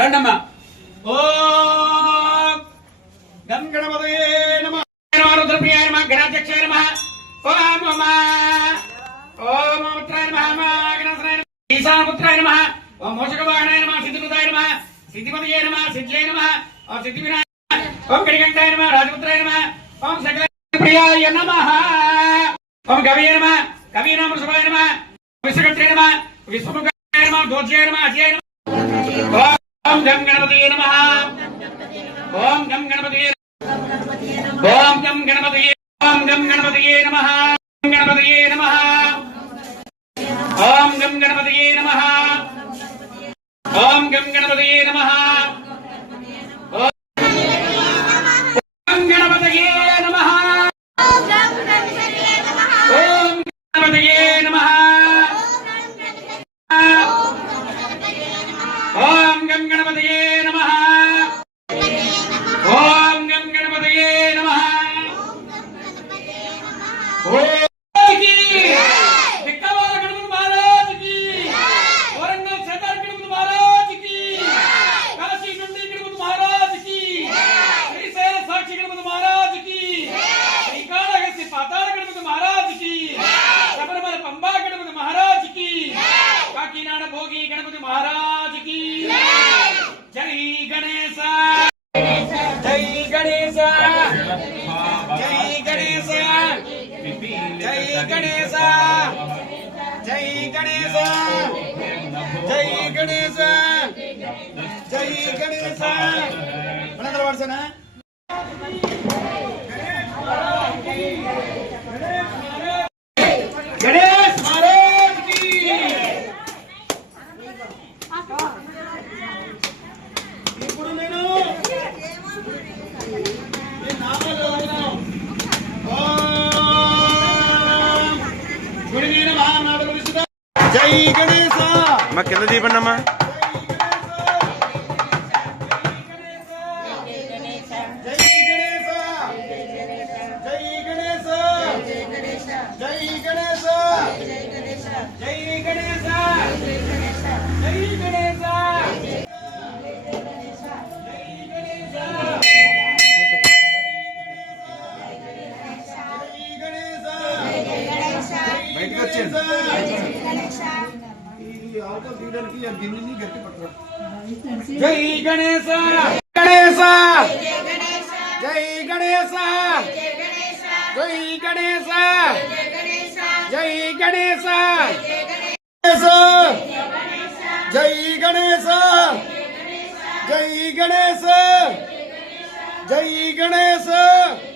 రండమ్మా. ఓం గం గణపతయే నమ. రుద్రప్రియాయ నమ గణాధ్యక్షాయ నమ. ఓం మమ ఓం పుత్రాయ నమ గణాసనాయ నమ ఈశానపుత్రాయ నమ. ఓం మోషకవాహనాయ నమ సిద్ధిపదాయ నమ సిద్ధిపదయే నమ సిద్ధ్యై నమ. ఓం సిద్ధి వినాయ ఓం గడిగంటాయ నమ రాజపుత్రాయ నమ. ఓం సకల ప్రియాయ నమ. ఓం కవియే నమ కవీనామ శుభాయ నమ. విశ్వకట్రే నమ విశ్వముఖాయ నమ నమ అజయాయ నమ. ఓం గం గణపతయే నమ. ఓం గం గణపతయే ఓం గం గణపతయే ఓం గం గణపతయే నమ గణపతయే నమ. ఓం గణేశ! జై గణేశ! జై గణేశ! జై గణేశ! మనందరం వాడుసానా అమ్మ కింద దీపండి అమ్మా జై గణేశ. జై గణేశ జై గణేశ జై గణేశ జై గణేశ బయటికి వచ్చేయండి. ఈ ఆవుతో తీయడానికి ఆ గిన్నెని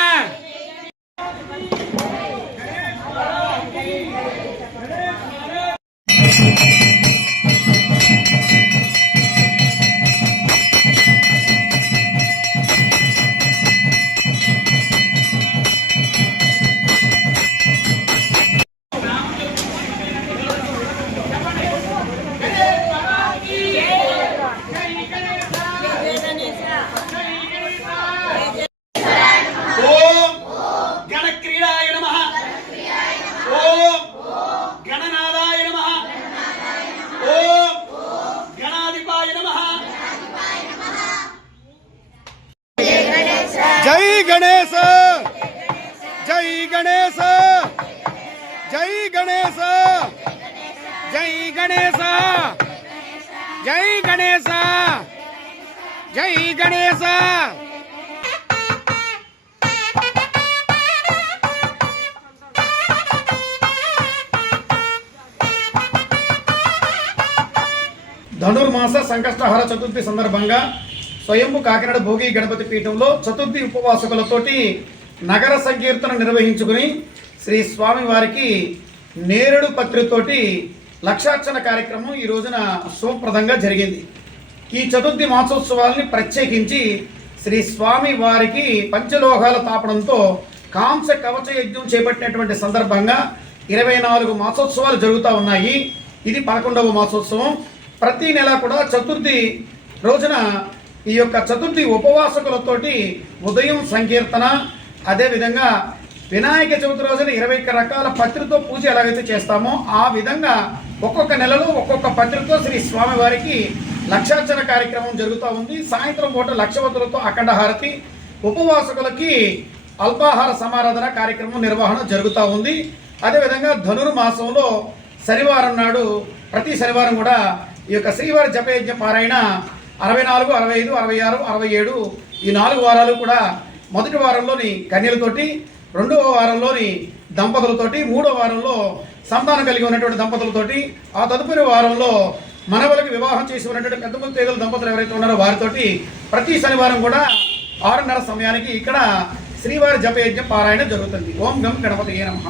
జై గణేశ జై గణేశ జై గణేశ జై గణేశ జై గణేశ జై గణేశ ధనుర్మాస సంకష్టహార చతుర్థి సందర్భంగా స్వయంభు కాకినాడ భోగి గణపతి పీఠంలో చతుర్థి ఉపవాసకులతోటి నగర సంకీర్తన నిర్వహించుకుని శ్రీ స్వామి వారికి నేరుడు పత్రితోటి లక్షార్చన కార్యక్రమం ఈ రోజున శుభప్రదంగా జరిగింది. ఈ చతుర్థి మాసోత్సవాల్ని ప్రత్యేకించి శ్రీ స్వామి వారికి పంచలోహాల తాపడంతో కాంస కవచ యజ్ఞం చేపట్టినటువంటి సందర్భంగా ఇరవై నాలుగు మాసోత్సవాలు జరుగుతూ ఉన్నాయి. ఇది పదకొండవ మాసోత్సవం. ప్రతి నెల కూడా చతుర్థి రోజున ఈ యొక్క చతుర్థి ఉపవాసకులతోటి ఉదయం సంకీర్తన అదేవిధంగా వినాయక చవితి రోజున ఇరవై ఒక్క రకాల పత్రితో పూజ ఎలాగైతే చేస్తామో ఆ విధంగా ఒక్కొక్క నెలలో ఒక్కొక్క పత్రితో శ్రీ స్వామివారికి లక్షార్చన కార్యక్రమం జరుగుతూ ఉంది. సాయంత్రం పూట లక్షవతులతో అఖండ హారతి ఉపవాసకులకి అల్పాహార సమారాధన కార్యక్రమం నిర్వహణ జరుగుతూ ఉంది. అదేవిధంగా ధనుర్మాసంలో శనివారం నాడు ప్రతి శనివారం కూడా ఈ యొక్క శ్రీవారి జపయజ్ఞ పారాయణ అరవై నాలుగు అరవై ఐదు అరవై ఆరు అరవై ఏడు ఈ నాలుగు వారాలు కూడా మొదటి వారంలోని కన్యలతోటి రెండవ వారంలోని దంపతులతోటి మూడో వారంలో సంతానం కలిగి ఉన్నటువంటి దంపతులతోటి ఆ తదుపరి వారంలో మనవలకి వివాహం చేసి ఉన్నటువంటి పెద్ద మంది దంపతులు ఎవరైతే ఉన్నారో వారితోటి ప్రతి శనివారం కూడా ఆరున్నర సమయానికి ఇక్కడ శ్రీవారి జపయజ్ఞ పారాయణ జరుగుతుంది. ఓం గం గణపతి నమః.